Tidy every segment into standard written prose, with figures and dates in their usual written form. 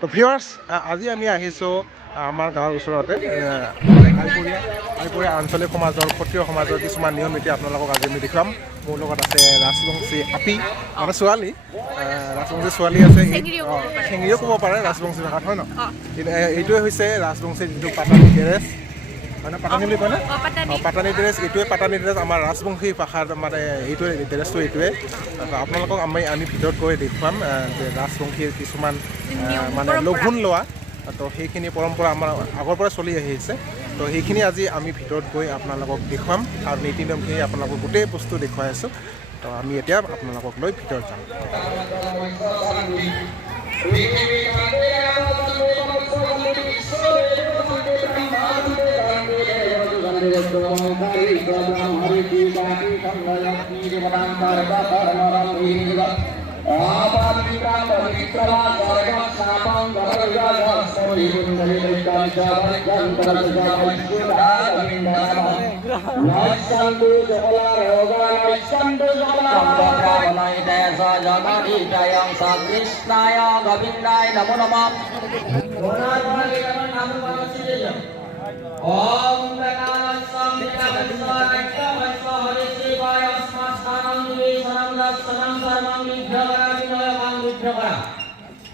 তো ভিউৱাৰ্ছ আজি আমি আহিছোঁ আমাৰ গাঁৱৰ ওচৰতে আইপুৰীয়া আঞ্চলিক সমাজৰ ক্ষত্ৰিয় সমাজৰ কিছুমান নিয়ম নীতি আপোনালোকক আজি আমি দেখুৱাম। মোৰ লগত আছে ৰাজবংশী আপী মানে ছোৱালী, ৰাজবংশী ছোৱালী আছে, চেঙিৰিও ক'ব পাৰে ৰাজবংশী ভাষাত, হয় ন? এইটোৱে হৈছে ৰাজবংশীৰ যিটো পাটানী ড্ৰেছ, মানে পাটানী বুলি কয় ন? পাটানী ড্ৰেছ, এইটোৱে পাটানী ড্ৰেছ আমাৰ ৰাজবংশী ভাষাত, মানে এইটোৱে ড্ৰেছটো এইটোৱে। আপোনালোকক আমি ভিতৰত গৈ দেখুৱাম যে ৰাজবংশীৰ কিছুমান মানে লঘোণ লোৱা, তো সেইখিনি পৰম্পৰা আমাৰ আগৰ পৰা চলি আহিছে। তো সেইখিনি আজি আমি ভিতৰত গৈ আপোনালোকক দেখুৱাম আৰু নীতি নিয়মখিনি আপোনালোকক গোটেই বস্তু দেখুৱাই আছোঁ। তো আমি এতিয়া আপোনালোকক লৈ ভিতৰত যাম।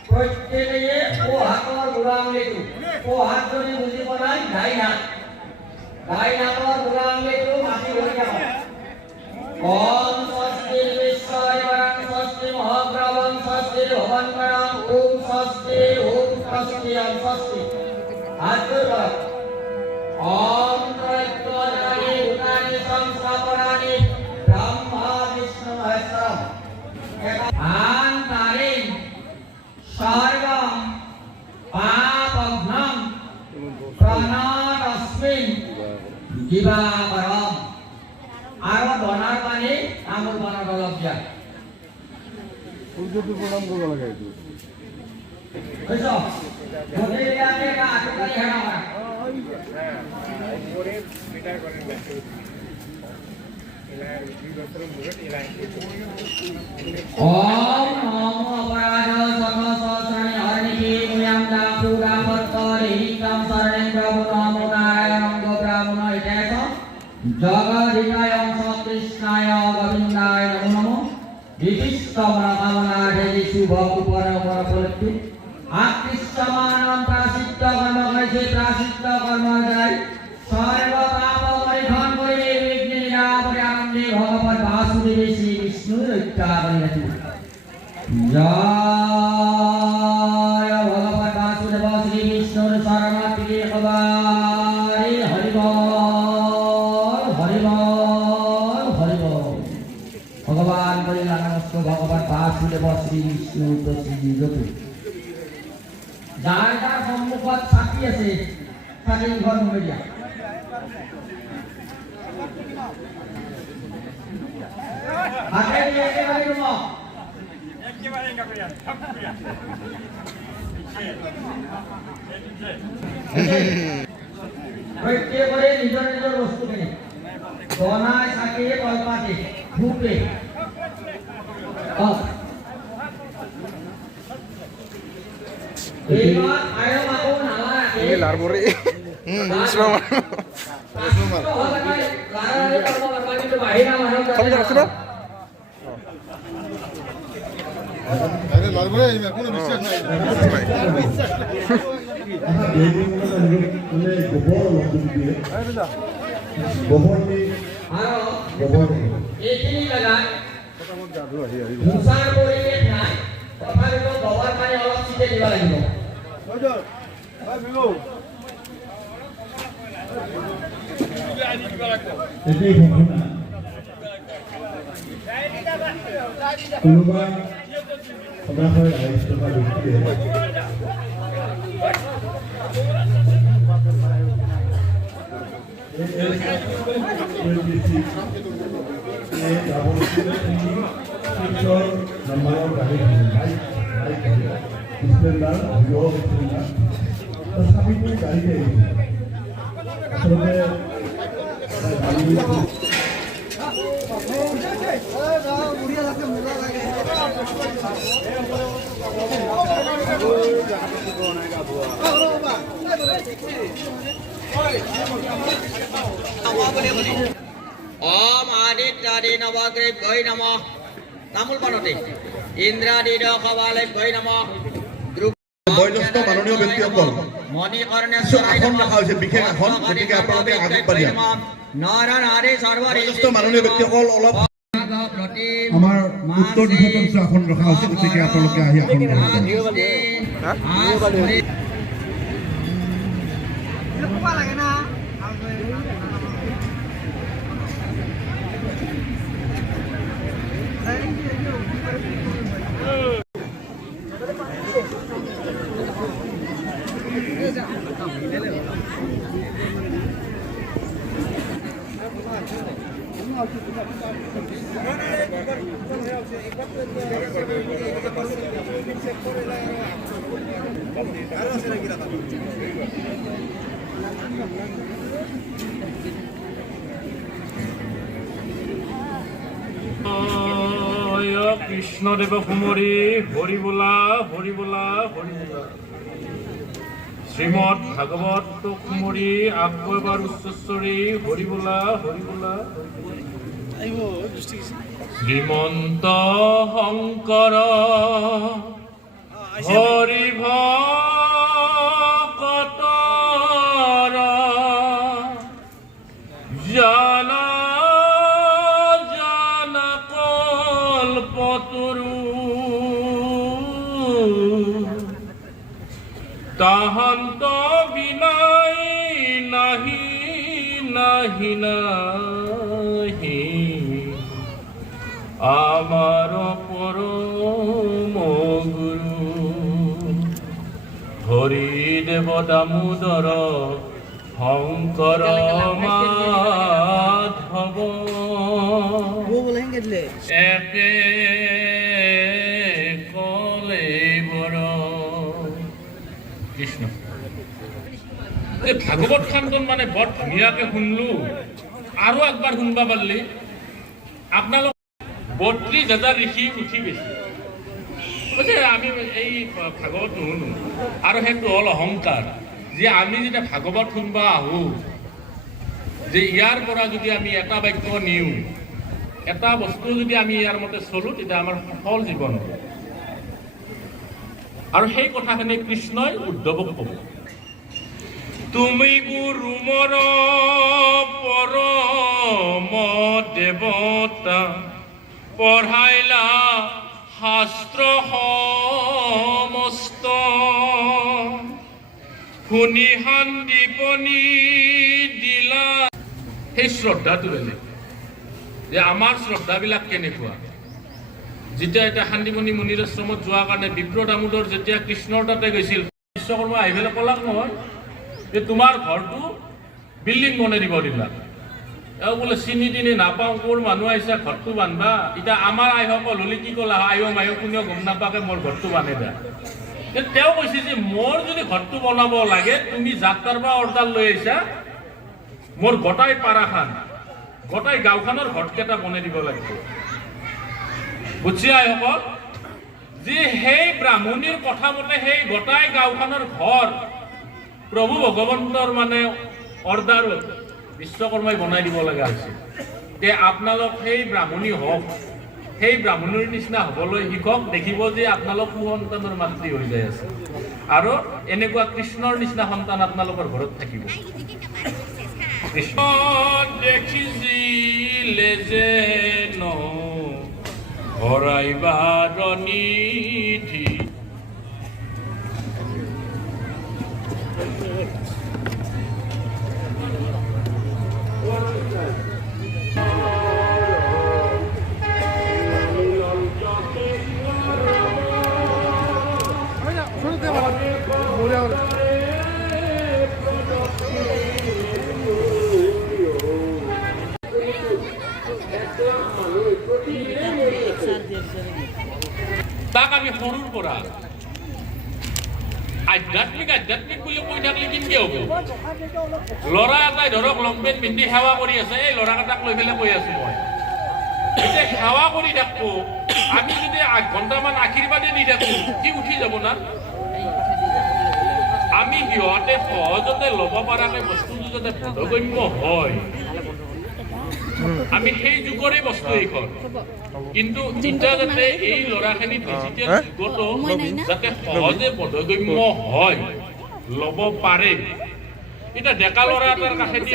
প্রত্যেকে ও হাতর গুলামলেটু ও হাত যদি বুঝি বনাই ডাইনার গুলামলেটু মাটি হয়ে যাবে। ওম স্বস্তি বিশ্বদেবং স্বস্তি মহাগ্রহং স্বস্তি ভবনকরং ওম স্বস্তি স্বস্তি হাত ধরে ওম ত্রৈলোক্যজানি ভূতানি সংস্থাপনানি ব্রহ্মা বিষ্ণু মহেশ্বরম আন্তারিং সর্বং পাপঘ্নং প্রণতস্মিন দিবাকরম। আর বনার পানি আমল বনার গলবিয়া সূর্যটো প্ৰণাম কৰিব লাগে। এইটো বুঝছো মনে লাগে কা আটকাই হানা ওরে মিটার করেন দেখো ওম নমো অপরাধ সর্বসহস্রাণি হরিণী মুয়াম দাপুরা পত্তরি কাম শরণে প্রভু নমো নারায়ণং গোব্রাহ্মণ ইতেছ জগদিকায় কৃষ্ণায় গোবিন্দায় নমো নমো বিশিষ্ট মনোকামনার্থে শুভ উপরপরপলক্তি আকৃষ্টমানম প্রাসিদ্ধ কর্ম করেছে, প্রাসিদ্ধ কর্ম যায় সর্ব পাপ পরিধান করে বিঘ্ন নিরাপদে আনন্দে ভগবান বাসুদেব শ্রী বিষ্ণুর রক্ষা করিয়াছি। জয় ভগবান বাসুদেব শ্রী বিষ্ণুর শরণার্থী একবারে হরি বল হরি বল হরি বল। ভগবান বলিলা নমস্ক ভগবান বাসুদেব শ্রী বিষ্ণু শ্রী যাৰ যাৰ সন্মুখত চাকি আছে চাকি ঘৰ নমে দিয়া। হাতে দিয়ে একেবাৰে নম একেবাৰে কাপড়িয়া কাপড়িয়া প্ৰত্যেকৰে নিজৰ নিজৰ বস্তু কিনে বনাই চাকি কলপাতি ধূপে ini larbore semua kamu jangan sudah अरे लड़बड़े में কোনো বিশ্বাস নাই গোবর এইখিনি লাগাই মুছাৰ পৰিৱেশ নাই, তথাপিতো গোবৰ পানী অলপ ছিটে দিব লাগিব। কোনোবা সদায় আইচ থকা ব্যক্তিয়ে ওম আদিত্যাদি নবগ্রীভ্যৈ নমঃ তামুল পানতে ইন্দ্রাদি দশবালেভ্যৈ নমঃ বয়োজ্যেষ্ঠ মাননীয় ব্যক্তিসকল কিছু আসন ৰখা হৈছে বিশেষ আসন গতিকে আপোনালোকে আগবাঢ়ি আহক বয়োজ্যেষ্ঠ মাননীয় ব্যক্তিসকল অলপ আমাৰ উত্তৰ দিশত কিছু আসন ৰখা হৈছে গতিকে আপোনালোকে আহি আসন গ্ৰহণ কৰক কৃষ্ণদেৱ কুমৰী হৰি বোলা হৰি বোলা হৰি বোলা শ্ৰীমদ ভাগৱত কুমৰী আকৌ এবাৰ উচ্চস্বৰী হৰি বোলা হৰি বোলা শ্ৰীমন্ত শংকৰ হৰি ভকতৰ জানা তাহান্ত বিনাই নাহি নাহি নাহি আমাৰ পৰম গুৰু হৰিদেব দামোদৰ শংকৰ মাধৱ একে কৃষ্ণ এই ভাগৱত খানখন মানে বৰ ধুনীয়াকে শুনলো আৰু একবাৰ শুনবা পাৰলি আপোনালোক ৩২,০০০ ঋষি উঠি গৈছে আমি এই ভাগৱত নুশুনো আৰু সেইটো হ'ল অহংকাৰ যে আমি যেতিয়া ভাগৱত শুনবা আহোঁ যে ইয়াৰ পৰা যদি আমি এটা বাক্য নিওঁ এটা বস্তু যদি আমি ইয়াৰ মতে চলোঁ তেতিয়া আমাৰ সফল জীৱন হ'ব আৰু সেই কথাখিনি কৃষ্ণই উদ্ধৱক ক'ব তুমি গুৰু মৰ পৰম দেৱতা পঢ়াইলা শাস্ত্ৰ সমস্ত শুনি শান্তিপনি দিলা সেই শ্ৰদ্ধাটো বেলেগ যে আমাৰ শ্ৰদ্ধাবিলাক কেনেকুৱা যেতিয়া এতিয়া শান্তিমণি মুনিৰ আশ্ৰমত যোৱাৰ কাৰণে বিপ্ৰ দামোদৰ যেতিয়া কৃষ্ণৰ তাতে গৈছিল বিশ্বকৰ্মা আহি পেলাই ক'লাক নহয় যে তোমাৰ ঘৰটো বিল্ডিং বনাই দিব দিলা এওঁ বোলে চিনি তিনি নাপাওঁ ক'ৰ মানুহ আহিছে ঘৰটো বান্ধবা এতিয়া আমাৰ আইসকল হ'লে কি ক'লা আইও মাইও কোনেও গম নাপাকে মোৰ ঘৰটো বান্ধি দিয়া তেওঁ কৈছে যে মোৰ যদি ঘৰটো বনাব লাগে তুমি যাত্ৰাৰ পৰা অৰ্ডাৰ লৈ আহিছা মোৰ গোটাই পাৰাখান গোটাই গাঁওখনৰ ঘৰকেইটা বনাই দিব লাগিব বুজি আইসকল যে সেই ব্ৰাহ্মণীৰ কথা মতে সেই গোটাই গাঁওখনৰ ঘৰ প্ৰভু ভগৱন্তৰ মানে অৰ্ডাৰত বিশ্বকৰ্মাই বনাই দিব লগা হৈছে তে আপোনালোক সেই ব্ৰাহ্মণী হওক সেই ব্ৰাহ্মণীৰ নিচিনা হ'বলৈ শিকক দেখিব যে আপোনালোক সুসন্তানৰ মাতৃ হৈ যায় আছে আৰু এনেকুৱা কৃষ্ণৰ নিচিনা সন্তান আপোনালোকৰ ঘৰত থাকিব কৃষ্ণ দেখিছিলে যে ন হৰাইবাৰ নিধি তাক আমি সৰুৰ পৰা আধ্যাত্মিক বুলি কৈ থাকিলে কেনেকৈ হ'ব ল'ৰা এটাই ধৰক লং পেণ্ট পিন্ধি সেৱা কৰি আছে এই ল'ৰাকেইটাক লৈ পেলাই কৈ আছো মই এতিয়া সেৱা কৰি থাকো আমি যদি ৮ ঘণ্টামান আশীৰ্বাদে দি থাকো কি উঠি যাব না আপুনি সিহঁতে সহজতে ল'ব পৰাকৈ বস্তুটো যাতে বোধগম্য হয়, আমি সেই যুগৰে বস্তু এইখন। কিন্তু এতিয়া যাতে এই ল'ৰাখিনি ডিজিটেল যুগতো যাতে সহজে বোধগম্য হয়, ল'ব পাৰে। এতিয়া ডেকা ল'ৰা এটাৰ কাষেদি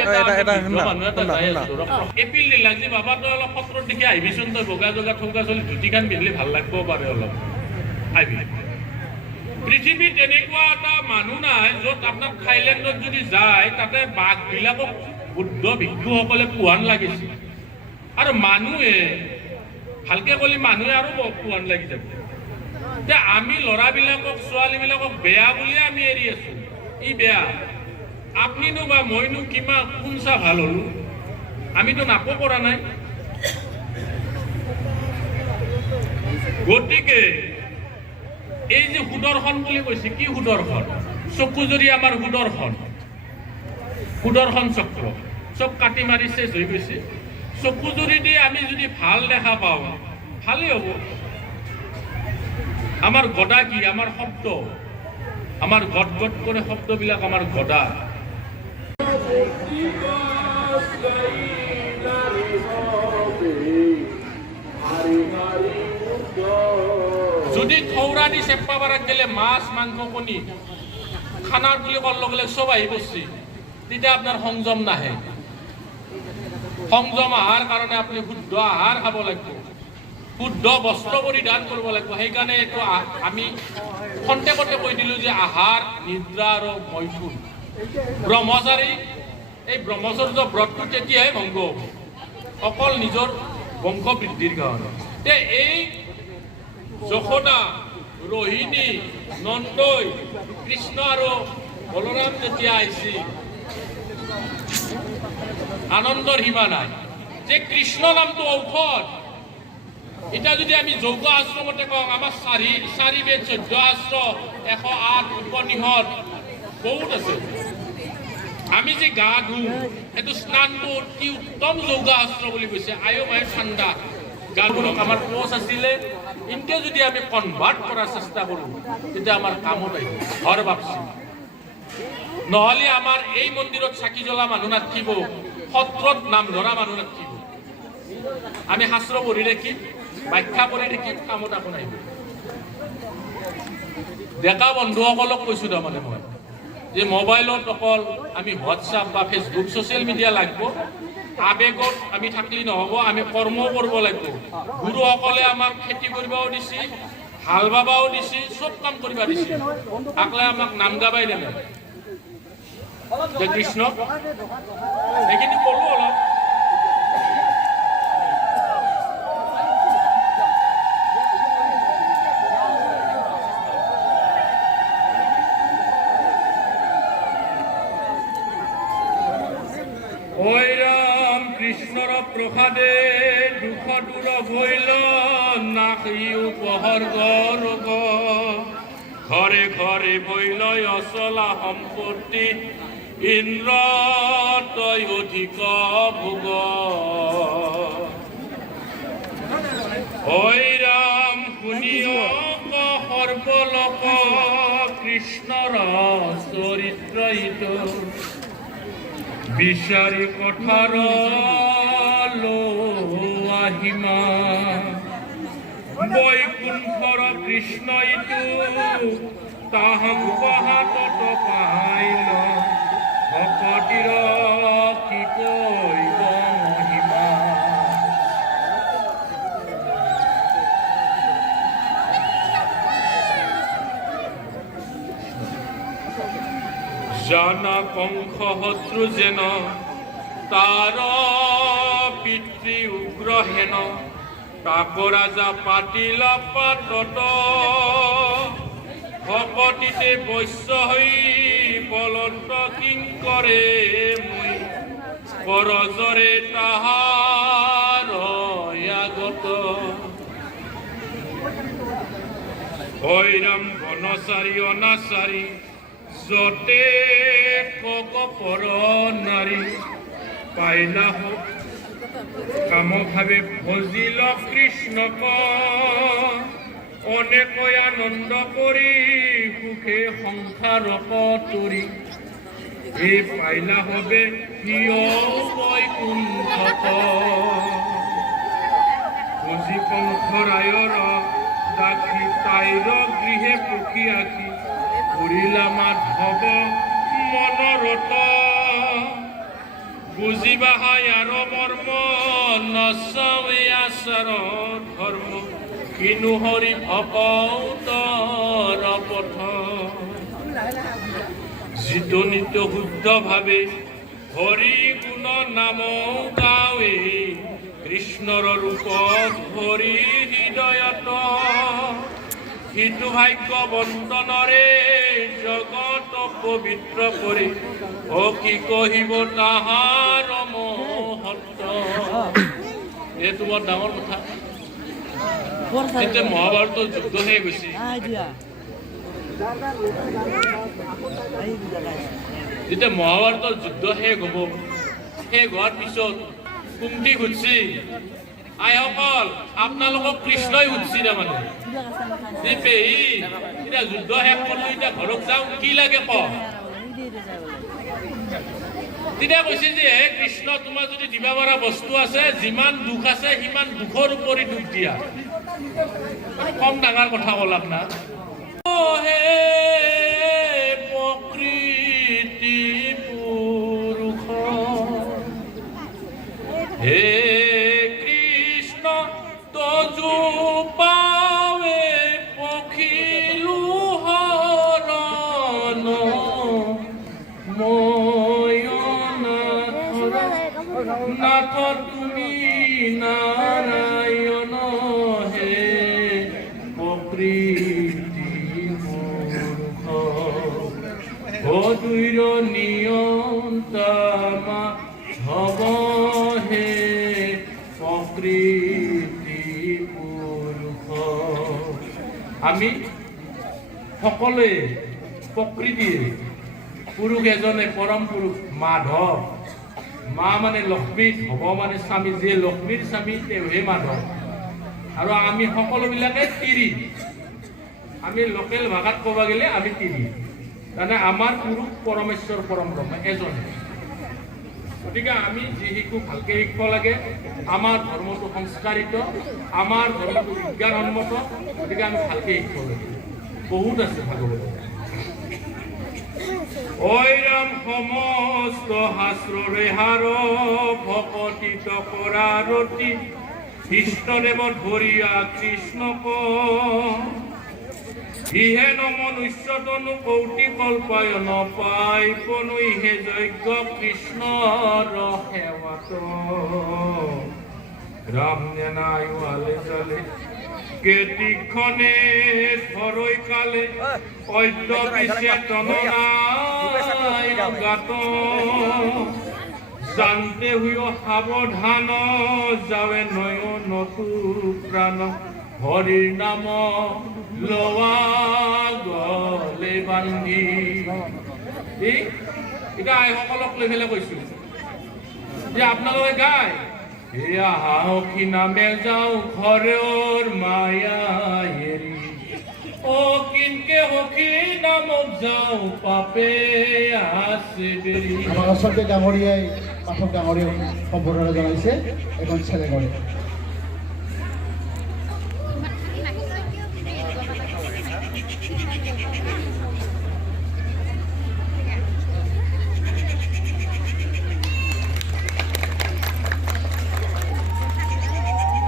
মানুহ এটা যাই আছে, এপিল দিলাক যে বাবা তই অলপ সত্ৰৰ দিশে আহিবিচোন, তই বগা জগা ঠৌকা চলি ধুতিখান পিন্ধিলে ভাল লাগিবও পাৰে অলপ, আহিবি। পৃথিৱীত এনেকুৱা এটা মানুহ নাই য'ত আপোনাৰ থাইলেণ্ডত যদি যায় তাতে বাঘবিলাকক বুদ্ধ ভিক্ষুসকলে পোহান লাগিছে, আৰু মানুহে ভালকে ক'লে মানুহে আৰু পোহান লাগি যাব। যে আমি ল'ৰাবিলাকক ছোৱালীবিলাকক বেয়া বুলিয়ে আমি এৰি আছো, ই বেয়া। আপুনিনো বা মইনো কিমান কোনচা ভাল হলো, আমিতো নাপো পৰা নাই। গতিকে এই যে সুদৰ্শন বুলি কৈছে, কি সুদৰ্শন? চকু যদি আমাৰ সুদৰ্শন চক্ৰ চব কাটি মাৰি চেচ হৈ গৈছে। চকু যদি আমি যদি ভাল দেখা পাওঁ, ভালেই হ'ব। আমাৰ গদা কি? আমাৰ শব্দ, আমাৰ গট গট কৰে শব্দবিলাক আমাৰ গদা। যদি থৌৰা দি চেপ্পা বাৰাক গেলে মাছ মাংস কণী খানাৰ বুলি কোৱাৰ লগে লগে চব আহি পৰছি, তেতিয়া আপোনাৰ সংযম নাহে। সংযম আহাৰ কাৰণে আপুনি শুদ্ধ আহাৰ খাব লাগিব, শুদ্ধ বস্ত্ৰ পৰিধান কৰিব লাগিব। সেইকাৰণে এইটো আমি খন্তেকতে কৈ দিলো যে আহাৰ, নিদ্ৰা আৰু মৈথুন। ব্ৰহ্মচাৰী, এই ব্ৰহ্মচৰ্য ব্ৰতটো তেতিয়াহে ভংগ হ'ব, অকল নিজৰ বংশ বৃদ্ধিৰ কাৰণে। এই যশোদা, ৰোহিণী, নন্দই, কৃষ্ণ আৰু বলৰাম যেতিয়া আহিছে, আনন্দৰ সীমা নাই। যে কৃষ্ণ নামটো ঔষধ। এতিয়া যদি আমি যৌগ আশ্ৰমতে কওঁ, আমাৰ চাৰি বেদ 14 আশ্ৰম 108 উপনিষদ বহুত আছে। আমি যে গা ধুওঁ, এইটো স্নানটো অতি উত্তম যৌগ আশ্ৰ বুলি কৈছে। আয়মায় ঠাণ্ডা গা ধুলক। আমাৰ কোচ আছিলে, ইনকে যদি আমি কনভাৰ্ট কৰাৰ চেষ্টা কৰোঁ, তেতিয়া আমাৰ কামত আহিব, ঘৰ বাপছি। নহ'লে আমাৰ এই মন্দিৰত চাকি জ্বলা মানুহ নাথাকিব, সত্ৰত নাম ধৰা মানুহ নাথাকিব। আমি শাস্ত্ৰ পঢ়ি ৰাখিম, ব্যাখ্যা কৰি ৰাখিম, কামত আকৌ নাহিব। ডেকা বন্ধুসকলক কৈছোঁ তাৰমানে মই, যে মোবাইলত অকল আমি হোৱাটছআপ বা ফেচবুক ছ'চিয়েল মিডিয়া লাগিব, আবেগত আমি থাকিলে নহ'ব, আমি কৰ্মও কৰিব লাগিব। গুৰুসকলে আমাক খেতি কৰিবও দিছে, হাল বাবাও দিছে, চব কাম কৰিব দিছে। আকলে আমাক নাম গাবাই দেনে যে কৃষ্ণ, এইখিনি ক'লো অলপ। কৃষ্ণৰ প্ৰসাদে দুখ দূৰ ভৈল, নাহি উপসৰ্গ ৰোগ। ঘৰে ঘৰে ভৈল অচলা সম্পত্তি, ইন্দ্ৰ তই অধিক ভোগ। ৰাম শুনিয় সৰ্বলোক, কৃষ্ণৰ চৰিত্ৰ ইটো। বিচাৰি পথাৰ আহিমা, বৈকুণ্ঠৰ কৃষ্ণ ইটো। তাহাং হাতত পাইল, ভকতিৰ কি কৰিব মহিমা। জানা কংস শত্ৰু যেন, তাৰ পিতৃ উগ্ৰ হেন। তাক ৰাজা পাতিলা পাতত, ভকতিতে বৈশ্য হৈ বলন্ত কিংকৰে মুই। পৰজৰে তাহাৰ আগত, ৰাম বনচাৰী অনাচাৰী, যতে কক পৰ নাৰী। পাইলা কাম ভাবে ভজিল কৃষ্ণক, অনেকৈ আনন্দ কৰি সুখে সংসাৰক তৰি এই পাইলা হবে প্ৰিয় বৈকুণ্ঠত বুজি পংখৰায়ৰ দাসী তাইৰ গৃহে পখী আঁকি কৰিলা মাধৱ মনৰত বুজিবা হায়াৰ মৰ্ম নচাৱে আচাৰ ধৰ্ম কিনো হৰি ভকতৰ পথ যিটো নিত্য শুদ্ধভাৱে হৰি গুণ নাম গাৱে কৃষ্ণৰ ৰূপত হৰি হৃদয়ত সিটো ভাগ্য বন্দনৰে জগত পবিত্ৰ কৰি অ কি কহিব তাহাৰ মহত্ব এইটো বৰ ডাঙৰ কথা যেতিয়া মহাভাৰতৰ যুদ্ধ শেষ গৈছে যেতিয়া মহাভাৰতৰ যুদ্ধ শেষ হ'ব শেষ হোৱাৰ পিছত কুন্তি সুধছি আইসকল আপোনালোকক কৃষ্ণই সুধছি তাৰমানে যে পেহী এতিয়া যুদ্ধ শেষ কৰিলো এতিয়া ঘৰত যাওঁ কি লাগে ক তেতিয়া কৈছে যে হে কৃষ্ণ তোমাৰ যদি দিব পৰা বস্তু আছে যিমান দুখ আছে সিমান দুখৰ উপৰি দুখ দিয়া কম ডাঙৰ কথা ক'লাক না হে প্ৰকৃতি পুৰুষ হে কৃষ্ণ তজু পাৱে পখিলু হৰণ নাথ তুমি নাৰায়ণ হে প্ৰকৃতি অদূৰ নিয়ন্তা হব হে প্ৰকৃতি পুৰুষ আমি সকলোৱে প্ৰকৃতিৰ পুৰুষ এজনে পৰম পুৰুষ মাধৱ মা মানে লক্ষ্মী হ'ব মানে স্বামী যে লক্ষ্মীৰ স্বামী তেওঁহে মাধৱ আৰু আমি সকলোবিলাকে তিৰি আমি লোকেল ভাষাত ক'ব গ'লে আমি তিৰি তাৰমানে আমাৰ পুৰুষ পৰমেশ্বৰ পৰম ব্ৰহ্ম এজনে গতিকে আমি যি শিকোঁ ভালকৈ শিকিব লাগে আমাৰ ধৰ্মটো সংস্কাৰিত আমাৰ ধৰ্মটো বিজ্ঞানসন্মত গতিকে আমি ভালকৈ শিকিব লাগে বহুত আছে ভাগৱত ঐৰাম সমস্ত শাস্ত্ৰৰে হাৰ ভকতিত কৰা ৰতি কৃষ্ণদেৱৰ ধৰিয়া কৃষ্ণক ইহে নমনুষ্যতনু কৌটি কল্পায়ন পাই পনুইহে যজ্ঞ কৃষ্ণৰ সেৱাত ৰাম নেনায়ু আলে জালে কেতিক্ষণে ধৰৈ কালে অদ্য পিছে তননাই গাত জানতে হুয় সাৱধান যাৱে নয়নতু প্ৰাণ হৰিৰ নাম লোৱা গলে বান্ধি এতিয়া আইসকলক লৈ পেলাই কৈছো যে আপোনালোকে গায় এয়া সখী নামে যাওঁ ঘৰৰ মায়া এৰি অ কিনকে সখী নামত যাওঁ পাপে আছে দেৰি আমাৰ ওচৰতে ডাঙৰীয়াই পাঠক ডাঙৰীয়াক সম্বৰ্ধনা জনাইছে এখন চেলে কৰে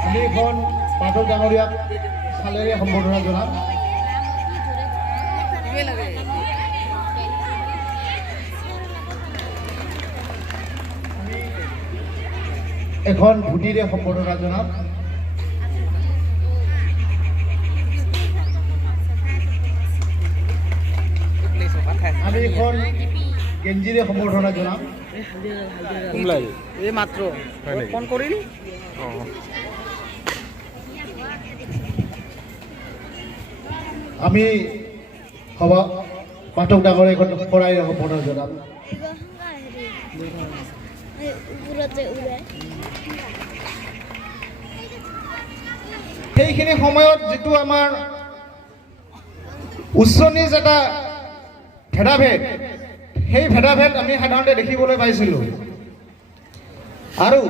আমি এখন পাঠক ডাঙৰীয়াক চালেৰে সম্বৰ্ধনা জনাম এখন ধুতিৰে সম্বৰ্ধনা জনাম আমি এখন গেঞ্জিৰে সম্বৰ্ধনা জনাম এই মাত্ৰ ফোন কৰিলোঁ আমি সভা পাঠক ডাঙৰে এখন শৰাইৰে সম্বৰ্ধনা জনাম সেইখিনি সময়ত যিটো আমাৰ উচ্চ নিচ এটা ভেদাভেদ, সেই ভেদাভেদ আমি সাধাৰণতে দেখিবলৈ পাইছিলোঁ। আৰু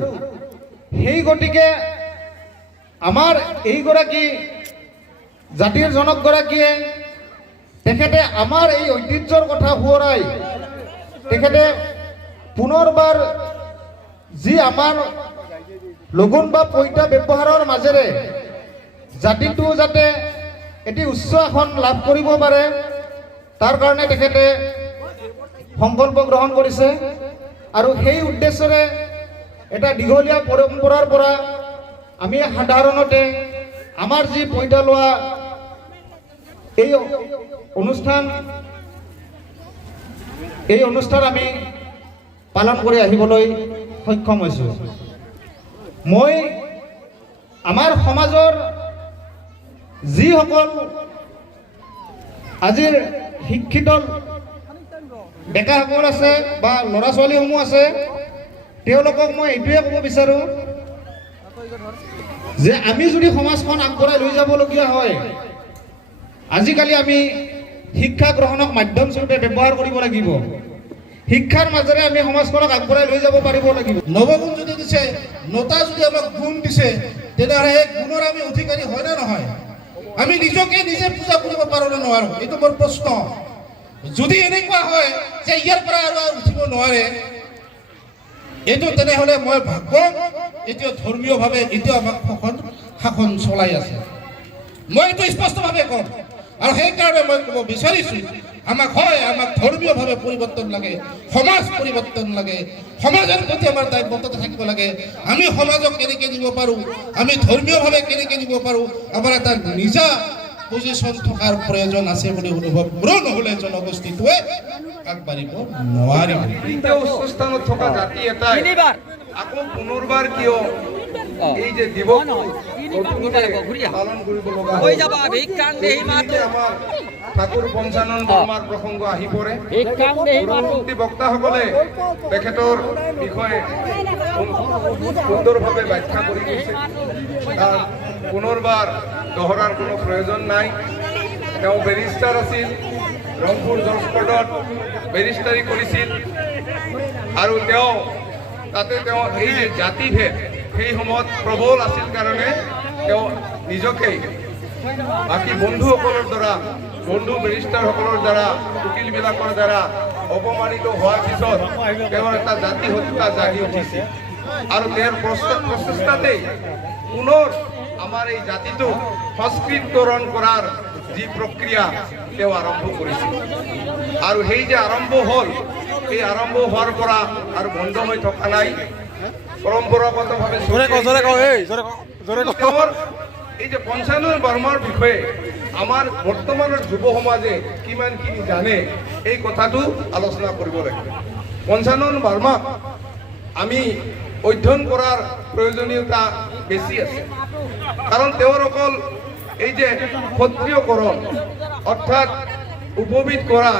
সেই গতিকে আমাৰ এইগৰাকী জাতিৰ জনকগৰাকীয়ে তেখেতে আমাৰ এই ঐতিহ্যৰ কথা সোঁৱৰাই তেখেতে পুনৰবাৰ যি আমাৰ লগুণ বা পইতা ব্যৱহাৰৰ মাজেৰে জাতিটো যাতে এটি উচ্চ আসন লাভ কৰিব পাৰে তাৰ কাৰণে তেখেতে সংকল্প গ্ৰহণ কৰিছে। আৰু সেই উদ্দেশ্যৰে এটা দীঘলীয়া পৰম্পৰাৰ পৰা আমি সাধাৰণতে আমাৰ যি পইতা লোৱা এই অনুষ্ঠান আমি পালন কৰি আহিবলৈ সক্ষম হৈছোঁ। মই আমাৰ সমাজৰ যিসকল আজিৰ শিক্ষিত ডেকাসকল আছে বা ল'ৰা ছোৱালীসমূহ আছে তেওঁলোকক মই এইটোৱে ক'ব বিচাৰোঁ যে আমি যদি সমাজখন আগবঢ়াই লৈ যাবলগীয়া হয় আজিকালি আমি শিক্ষা গ্ৰহণক মাধ্যম স্বৰূপে ব্যৱহাৰ কৰিব লাগিব। শিক্ষাৰ মাজেৰে আমি সমাজখনক আগবঢ়াই লৈ যাব পাৰিব লাগিব। নৱগুণ যদি দিছে, নতা যদি আমাক গুণ দিছে, তেনেহ'লে সেই গুণৰ আমি অধিকাৰী হয় নে নহয়? আমি নিজকে নিজে পূজা কৰিব পাৰোঁ নে নোৱাৰোঁ? এইটো মোৰ প্ৰশ্ন। যদি এনেকুৱা হয় যে ইয়াৰ পৰা আৰু উঠিব নোৱাৰে, এইটো তেনেহ'লে মই ভাবো এতিয়া ধৰ্মীয়ভাৱে এতিয়া আমাক শাসন চলাই আছে। মই এইটো স্পষ্টভাৱে কম। আৰু সেইকাৰণে মই ক'ব বিচাৰিছোঁ আমাক ধৰ্মীয়ভাৱে পৰিৱৰ্তন লাগে, সমাজ পৰিৱৰ্তন লাগে, সমাজৰ প্ৰতি আমাৰ দায়বদ্ধতা থাকিব লাগে। আমি সমাজক কেনেকৈ দিব পাৰোঁ, আমি ধৰ্মীয়ভাৱে কেনেকৈ দিব পাৰোঁ, আমাৰ এটা নিজা পজিশ্যন থকাৰ প্ৰয়োজন আছে বুলি অনুভৱ কৰোঁ। নহ'লে জনগোষ্ঠীটোৱে আগবাঢ়িব নোৱাৰিব। দ্বিতীয় উচ্চ স্থানত থকা জাতি এটাই আকৌ পুনৰবাৰ কিয় এই যে দিৱস পালন কৰিব লগা আমাৰ ঠাকুৰ পঞ্চানন বৰ্মাৰ প্ৰসংগ আহি পৰে। পূৰ্বৱৰ্তী বক্তাসকলে তেখেতৰ বিষয়ে সুন্দৰভাৱে ব্যাখ্যা কৰি গৈছে। তাৰ পুনৰবাৰ দহৰাৰ কোনো প্ৰয়োজন নাই। তেওঁ বেৰিষ্টাৰ আছিল, ৰংপুৰ জজ কোৰ্টত বেৰিষ্টাৰী কৰিছিল আৰু তাতে তেওঁ এই যে জাতিভেদ সেই সময়ত প্ৰবল আছিল কাৰণে তেওঁ নিজকে বাকী বন্ধুসকলৰ দ্বাৰা, বন্ধু বেৰিষ্টাৰসকলৰ দ্বাৰা, উকিলবিলাকৰ দ্বাৰা অপমানিত হোৱাৰ পিছত তেওঁৰ এটা জাতি হত্যা জাগি উঠিছিল। আৰু তেওঁৰ প্ৰচেষ্টাতেই পুনৰ আমাৰ এই জাতিটোক সংস্কৃতকৰণ কৰাৰ যি প্ৰক্ৰিয়া তেওঁ আৰম্ভ কৰিছিল। আৰু সেই যে আৰম্ভ হ'ল, এই আৰম্ভ হোৱাৰ পৰা আৰু বন্ধ হৈ থকা নাই। পৰম্পৰাগতভাৱে এই যে পঞ্চানন বৰ্মাৰ বিষয়ে আমাৰ বৰ্তমানৰ যুৱ সমাজে কিমানখিনি জানে এই কথাটো আলোচনা কৰিব লাগিব। পঞ্চানন বৰ্মাক আমি অধ্যয়ন কৰাৰ প্ৰয়োজনীয়তা বেছি আছে, কাৰণ তেওঁৰ অকল এই যে ক্ষত্ৰিয়কৰণ অৰ্থাৎ উপবীত কৰা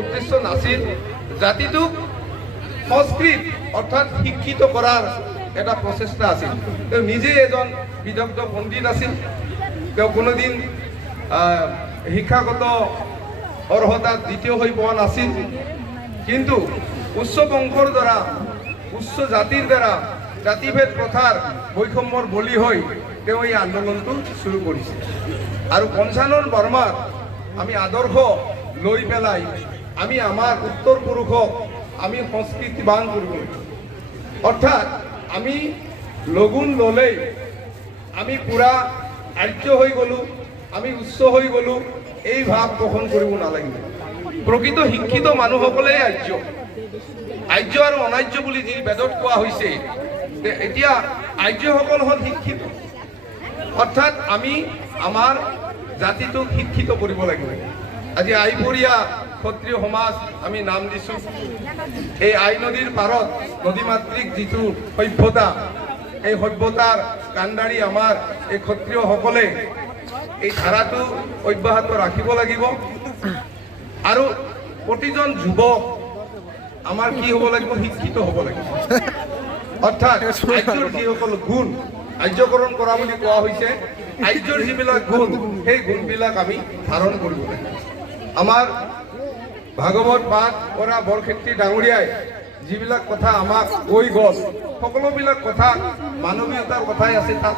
উদ্দেশ্য নাছিল, জাতিটোক সংস্কৃত অৰ্থাৎ শিক্ষিত কৰাৰ এটা প্ৰচেষ্টা আছিল। তেওঁ নিজে এজন বিদগ্ধ পণ্ডিত আছিল। তেওঁ কোনোদিন শিক্ষাগত অৰ্হতা দ্বিতীয় হৈ পোৱা নাছিল, কিন্তু উচ্চ বংশৰ দ্বাৰা, উচ্চ জাতিৰ দ্বাৰা জাতিভেদ প্ৰথাৰ বৈষম্যৰ বলি হৈ তেওঁ এই আন্দোলনটো শুৰু কৰিছে। আৰু পঞ্চানন বৰ্মাক আমি আদৰ্শ লৈ পেলাই আমি আমাৰ উত্তৰ পুৰুষক আমি সংস্কৃতিবান কৰিব, অৰ্থাৎ আমি লগুণ ল'লেই আমি পুৰা আৰ্য হৈ গ'লোঁ, আমি উচ্চ হৈ গ'লোঁ, এই ভাৱ পোষণ কৰিব নালাগিব। প্ৰকৃত শিক্ষিত মানুহসকলেই আৰ্য। আৰ্য আৰু অনাৰ্য বুলি যি বেদত কোৱা হৈছে, এতিয়া আৰ্যসকল হ'ল শিক্ষিত, অৰ্থাৎ আমি আমাৰ জাতিটোক শিক্ষিত কৰিব লাগিব। আজি আইপৰীয়া ক্ষত্ৰিয় সমাজ আমি নাম দিছোঁ। এই আই নদীৰ পাৰত নদীমাতৃক যিটো সভ্যতা, এই সভ্যতাৰ কাণ্ডাৰী আমাৰ এই ক্ষত্ৰিয়সকলে এই ধাৰাটো অব্যাহত ৰাখিব লাগিব। আৰু প্ৰতিজন যুৱক আমাৰ কি হ'ব লাগিব? শিক্ষিত হ'ব লাগিব। অৰ্থাৎ আৰ্যৰ যিসকল গুণ আৰ্যকৰণ কৰা বুলি কোৱা হৈছে, আৰ্যৰ যিবিলাক গুণ সেই গুণবিলাক আমি ধাৰণ কৰিব লাগে। আমাৰ ভাগৱত পাঠ কৰা বৰক্ষেত্ৰী ডাঙৰীয়াই যিবিলাক কথা আমাক কৈ গ'ল সকলোবিলাক কথা মানৱীয়তাৰ কথাই আছে। তাত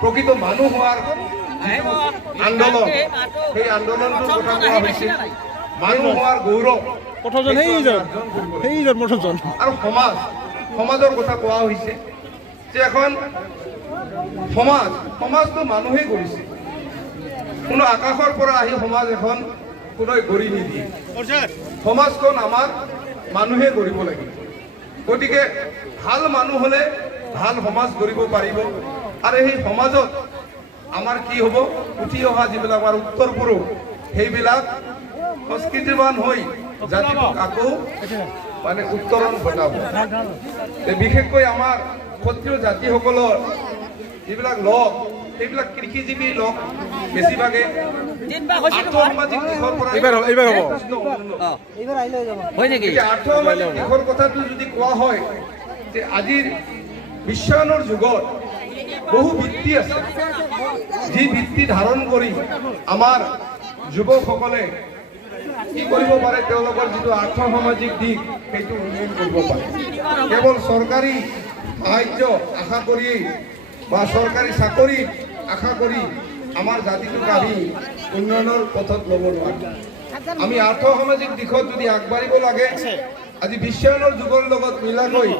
প্ৰকৃত মানুহ হোৱাৰ আন্দোলন সেই আন্দোলনটোৰ কথা কোৱা হৈছে। মানুহ হোৱাৰ গৌৰৱ আৰু সমাজৰ কথা কোৱা হৈছে যে এখন সমাজটো মানুহে কৰিছে, কোনো আকাশৰ পৰা আহি সমাজ এখন কোনোৱে গঢ়ি নিদিয়ে। সমাজখন আমাৰ মানুহে কৰিব লাগিব। গতিকে ভাল মানুহ হ'লে ভাল সমাজ গঢ়িব পাৰিব। আৰু সেই সমাজত আমাৰ কি হ'ব, উঠি অহা যিবিলাক আমাৰ উত্তৰ পুৰুষ সেইবিলাক সংস্কৃতিবান হৈ জাতিটোক আকৌ মানে উত্তৰণ ঘটাব। বিশেষকৈ আমাৰ ক্ষত্ৰিয় জাতিসকলৰ যিবিলাক লোক সেইবিলাক কৃষিজীৱী লোক বেছিভাগে আৰ্থসামাজিক দিশৰ পৰা আৰ্থসামাজিক দিশৰ কথাটো যদি কোৱা হয় যে আজিৰ বিশ্বায়নৰ যুগত বহু ভিত্তি আছে, যি ভিত্তি ধাৰণ কৰি আমাৰ যুৱকসকলে কি কৰিব পাৰে, তেওঁলোকৰ যিটো আৰ্থসামাজিক দিশ সেইটো উন্নয়ন কৰিব পাৰে। কেৱল চৰকাৰী সাহায্য আশা কৰি বা চৰকাৰী চাকৰি আশা কৰি আমাৰ জাতিটোক আমি উন্নয়নৰ পথত ল'ব নোৱাৰোঁ। আমি আৰ্থসামাজিক দিশত যদি আগবাঢ়িব লাগে, আজি বিশ্বায়নৰ যুগৰ লগত মিলাকৈ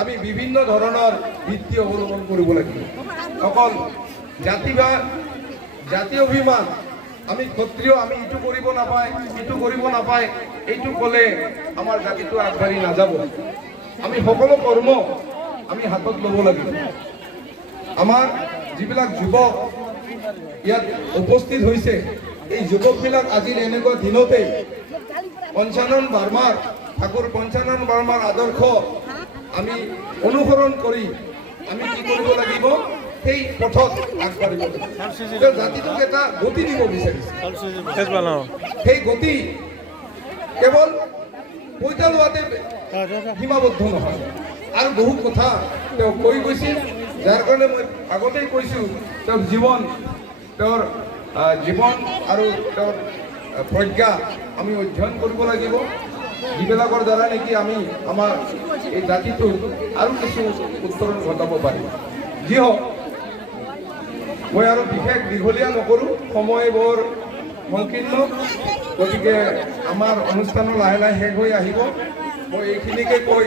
আমি বিভিন্ন ধৰণৰ ভিত্তি অৱলম্বন কৰিব লাগিব। অকল জাতি অভিমান, আমি ক্ষত্ৰিয় আমি ইটো কৰিব নাপায় এইটো ক'লে আমাৰ জাতিটো আগবাঢ়ি নাযাব। আমি সকলো কৰ্ম আমি হাতত ল'ব লাগিব। আমাৰ যিবিলাক যুৱক ইয়াত উপস্থিত হৈছে, এই যুৱকবিলাক আজিৰ এনেকুৱা দিনতেই ঠাকুৰ পঞ্চানন বাৰ্মাৰ আদৰ্শ আমি অনুসৰণ কৰি আমি কি কৰিব লাগিব, সেই পথত আগবাঢ়িব লাগিব। জাতিটোক এটা গতি দিব বিচাৰিছে। সেই গতি কেৱল পইচা লোৱাতে সীমাবদ্ধ নহয়, আৰু বহু কথা তেওঁ কৈ গৈছিল, যাৰ কাৰণে মই আগতেই কৈছোঁ তেওঁৰ জীৱন আৰু তেওঁৰ প্ৰজ্ঞা আমি অধ্যয়ন কৰিব লাগিব, যিবিলাকৰ দ্বাৰা নেকি আমি আমাৰ এই জাতিটোৰ আৰু কিছু উত্তৰণ ঘটাব পাৰিম। যি হওক, মই আৰু বিশেষ দীঘলীয়া নকৰোঁ, সময় বৰ সংকীৰ্ণ। গতিকে আমাৰ অনুষ্ঠানো লাহে লাহে শেষ হৈ আহিব। মই এইখিনিকে কৈ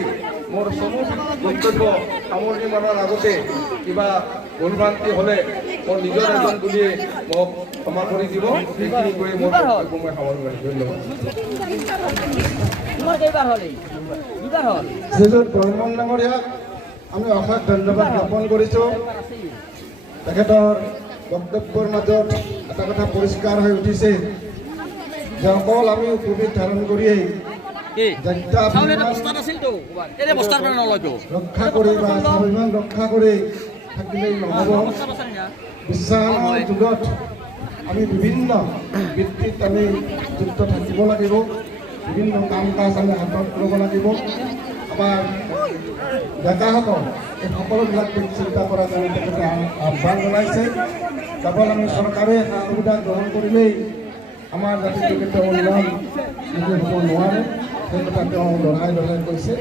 মোৰ চমু বক্তব্য সামৰণি মাৰাৰ আগতে কিবা ভুল-ভ্ৰান্তি হ'লে মোৰ নিজৰ এজন বুলিয়ে মোক ক্ষমা কৰি দিব। সেইখিনি কৈ মোৰ বক্তব্য মই সামৰণি মাৰিছোঁ। ধন্যবাদ। শ্ৰীযুত বৰ্মন ডাঙৰীয়াক আমি অশেষ ধন্যবাদ জ্ঞাপন কৰিছোঁ। তেখেতৰ বক্তব্যৰ মাজত এটা কথা পৰিষ্কাৰ হৈ উঠিছে যে অকল আমি উপবৃত্ত ধাৰণ কৰিয়েই ৰক্ষা কৰি বা স্বাভিমান ৰক্ষা কৰি থাকিলেই নহ'ব। বিশ্বায়নৰ যুগত আমি বিভিন্ন বৃত্তিত আমি যুক্ত থাকিব লাগিব, বিভিন্ন কাম কাজ আমি হাতত ল'ব লাগিব। আমাৰ ডেকাসকল এই সকলোবিলাক চিন্তা কৰাৰ কাৰণে তেখেতে আহ্বান জনাইছে। কেৱল আমি চৰকাৰে সা সুবিধা গ্ৰহণ কৰিলেই আমাৰ জাতিটো কেতিয়াও উন্নয়ন হ'ব নোৱাৰে, সেই কথা তেওঁ লৰাই কৈছে।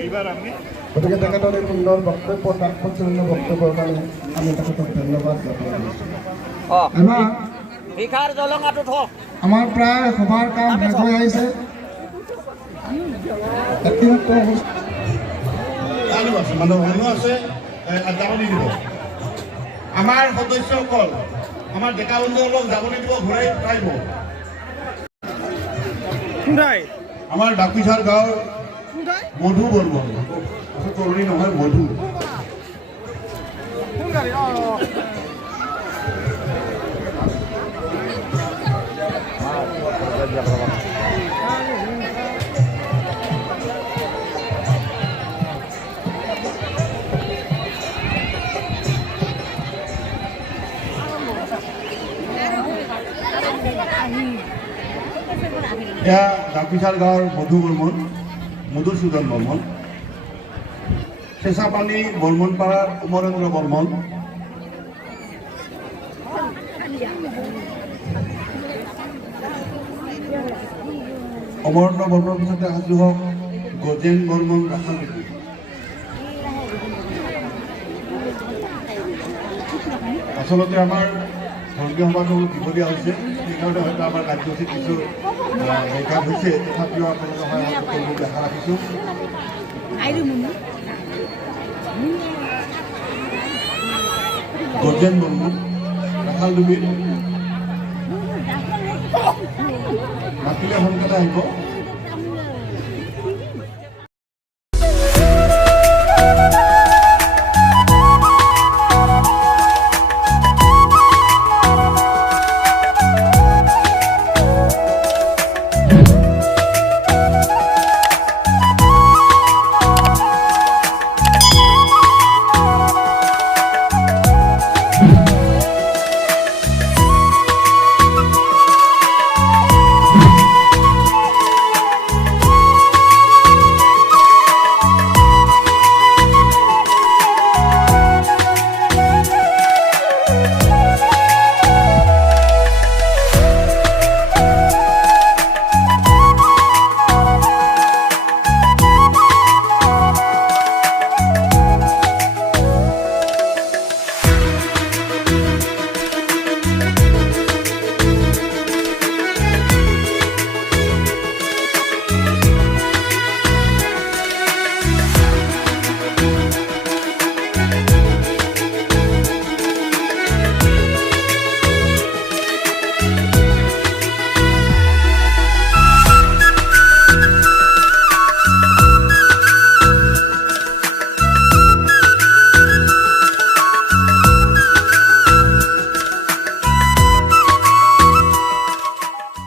গতিকে তেখেতৰ এই সুন্দৰ বক্তব্য, তাৎপৰ্যপূৰ্ণ বক্তব্যৰ কাৰণে আমি তেখেতক ধন্যবাদ জ্ঞাপন কৰিছোঁ। আমাৰ প্ৰায় সভাৰ কাম শেষ হৈ আহিছে। আমাৰ সদস্যসকল, আমাৰ ডেকা বন্ধুসকলক যাবলৈ দিব, ঘূৰাই পাৰিব। আমাৰ ডাকুইঝাৰ গাঁৱৰ মধু বৰ্মন, তৰুণী নহয়, মধু। এয়া ডাকুইঝাৰ গাঁৱৰ মধু বৰ্মন, মধুসূদন বৰ্মন। চেঁচাপানী বৰ্মন পাৰাৰ অমৰেন্দ্ৰ বৰ্মন। অমৰন্ত বৰ্মৰ পিছতে সাজু হওক গজেন বৰ্মন ৰাখাল নেকি আচলতে আমাৰ ধৰ্মীয় সভাটো দীঘলীয়া হৈছে সেইকাৰণে হয়তো আমাৰ কাৰ্যসূচী কিছু ব্যাঘাত হৈছে তথাপিও আপোনালোকে সহায় কৰিবলৈ আশা ৰাখিছোঁ গজেন বৰ্মন ৰাখাল ডুবি মাতিলে সোনকালে আহিব